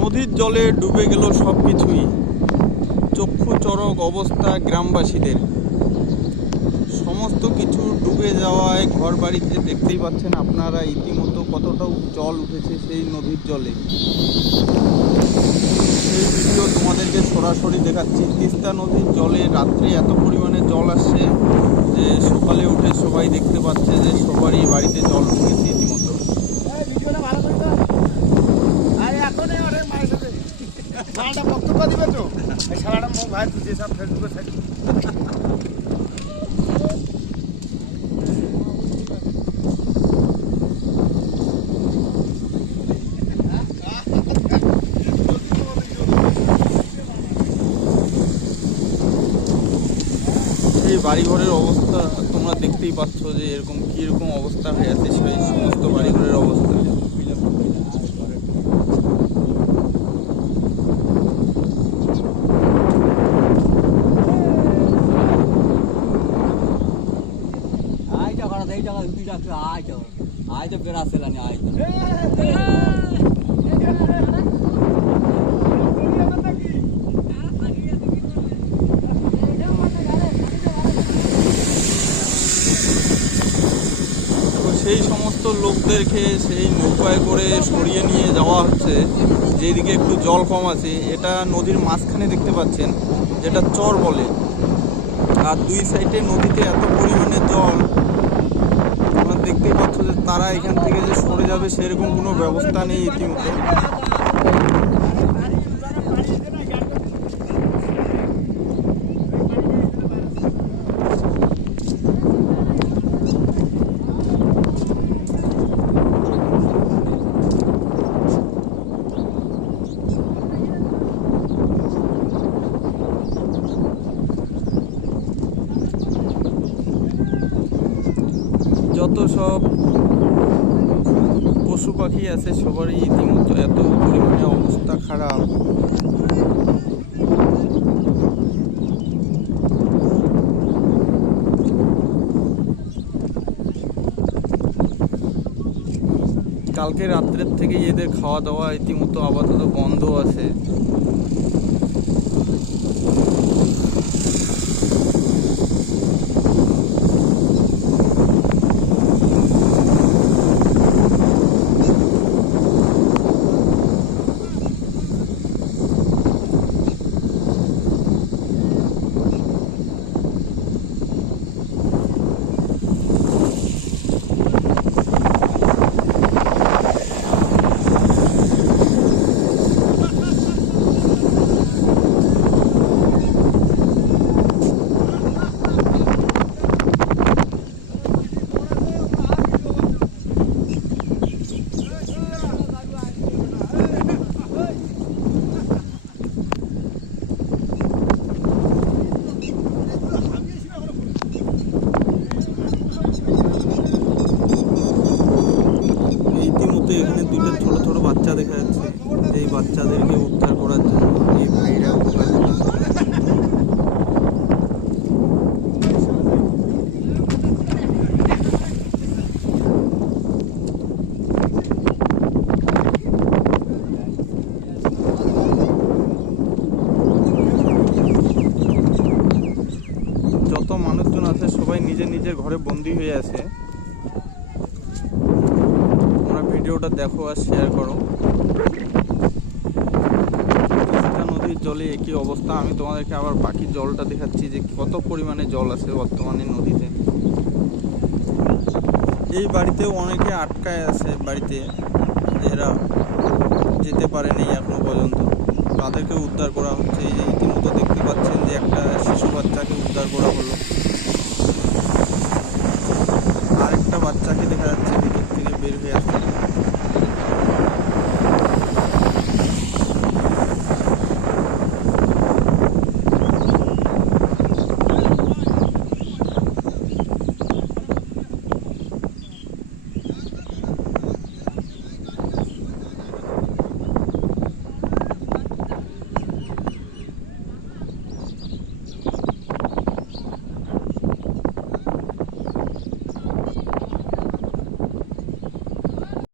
নদীর জলে ডুবে গেল সব কিছুই। চক্ষু চরক অবস্থা গ্রামবাসীদের। সমস্ত কিছু ডুবে যাওয়ায় ঘর বাড়িতে দেখতেই পাচ্ছেন আপনারা ইতিমধ্যে কতটা জল উঠেছে সেই নদীর জলে। সেই ভিডিও তোমাদেরকে সরাসরি দেখাচ্ছি। তিস্তা নদীর জলে রাত্রে এত পরিমাণে জল আসছে যে সকালে উঠে সবাই দেখতে পাচ্ছে যে সবারই বাড়িতে জল ঢুকেছে ইতিমধ্যে। বক্তব্য দিবে তো সারাটা মুখ ভাই তুই সব ফেসবুকে থাকি। সেই বাড়িঘরের অবস্থা তোমরা দেখতেই পাচ্ছ যে এরকম কীরকম অবস্থা হয়ে আছে সেই সমস্ত বাড়িঘরের অবস্থা। সেই সমস্ত লোকদেরকে সেই নৌকায় করে সরিয়ে নিয়ে যাওয়া হচ্ছে যেদিকে একটু জল কম আছে। এটা নদীর মাঝখানে দেখতে পাচ্ছেন, যেটা চর বলে। আর দুই সাইডে নদীতে এত পরিমাণে জল, তোমরা দেখতেই পাচ্ছ যে তারা এখান থেকে যে সরে যাবে সেরকম কোনো ব্যবস্থা নেই ইতিমধ্যে। যত সব পশু পাখি আছে সবারই ইতিমধ্যে এত পরিমাণে অবস্থা খারাপ। কালকে রাত্রের থেকে এদের খাওয়া দাওয়া ইতিমধ্যে আপাতত বন্ধ আছে। এখানে দুটো ছোট ছোট বাচ্চা দেখা যাচ্ছে। এই বাচ্চাদেরকে উদ্ধার করার জন্য এই ভাইরা যত মানুষজন আছে সবাই নিজের নিজের ঘরে বন্দি হয়ে আছে। ভিডিওটা দেখো আর শেয়ার করো। তিস্তা নদীর জলে একই অবস্থা। আমি তোমাদেরকে আবার বাকি জলটা দেখাচ্ছি যে কত পরিমাণে জল আছে বর্তমানে নদীতে। এই বাড়িতেও অনেকে আটকায় আছে বাড়িতে, এরা যেতে পারেনি এখনো পর্যন্ত। তাদেরকে উদ্ধার করা হচ্ছে। এই যে ইতিমধ্যে দেখতে পাচ্ছেন যে একটা শিশু বাচ্চাকে উদ্ধার করা হলো। আরেকটা বাচ্চাকে দেখা যাচ্ছে ভিতর থেকে বের হয়ে আসছে।